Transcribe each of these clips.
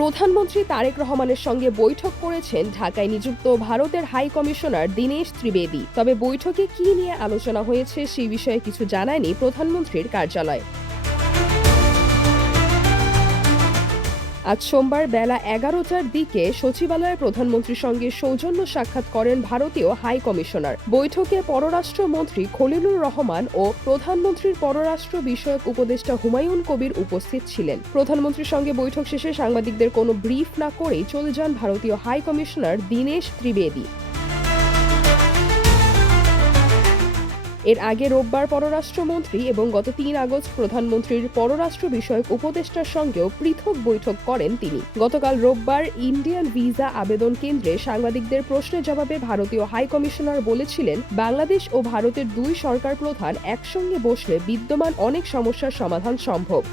প্রধানমন্ত্রী তারেক রহমানের সঙ্গে বৈঠক করেছেন ঢাকায় নিযুক্ত ভারতের হাই কমিশনার দীনেশ ত্রিবেদী। তবে বৈঠকে কী নিয়ে আলোচনা হয়েছে সেই বিষয়ে কিছু জানায়নি প্রধানমন্ত্রীর কার্যালয়। আজ সোমবার বেলা 11টার দিকে সচিবালয়ে প্রধানমন্ত্রীর সঙ্গে সৌজন্য সাক্ষাৎ করেন ভারতীয় হাই কমিশনার। বৈঠকে পররাষ্ট্রমন্ত্রী খলিলুর রহমান ও প্রধানমন্ত্রীর পররাষ্ট্র বিষয়ক উপদেষ্টা হুমায়ুন কবির উপস্থিত ছিলেন। প্রধানমন্ত্রীর সঙ্গে বৈঠক শেষে সাংবাদিকদের কোনো ব্রিফ না করেই চলে যান ভারতীয় হাই কমিশনার দীনেশ ত্রিবেদী। এর আগে রোববার পররাষ্ট্রমন্ত্রী এবং গত ৩ আগস্ট প্রধানমন্ত্রীর পররাষ্ট্র বিষয়ক উপদেষ্টার সঙ্গেও পৃথক বৈঠক করেন তিনি। গতকাল রোববার ইন্ডিয়ান ভিসা আবেদন কেন্দ্রে সাংবাদিকদের প্রশ্নের জবাবে ভারতীয় হাই কমিশনার বলেছিলেন, বাংলাদেশ ও ভারতের দুই সরকার প্রধান একসঙ্গে বসলে বিদ্যমান অনেক সমস্যার সমাধান সম্ভব।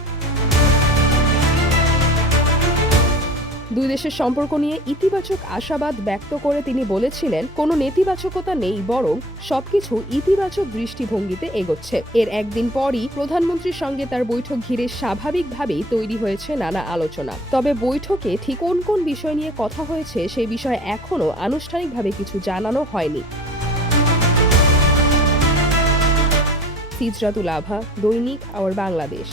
দুই দেশের সম্পর্ক নিয়ে ইতিবাচক আশাবাদ ব্যক্ত করে তিনি বলেছিলেন, কোনো নেতিবাচকতা নেই, বরং সবকিছু ইতিবাচক দৃষ্টিভঙ্গিতে এগোচ্ছে। এর একদিন পরই প্রধানমন্ত্রীর সঙ্গে তার বৈঠক ঘিরে স্বাভাবিকভাবেই তৈরি হয়েছে নানা আলোচনা। তবে বৈঠকে ঠিক কোন কোন বিষয় নিয়ে কথা হয়েছে সেই বিষয়ে এখনও আনুষ্ঠানিকভাবে কিছু জানানো হয়নি। সিজরাতুল আভা, দৈনিক আওয়ার বাংলাদেশ।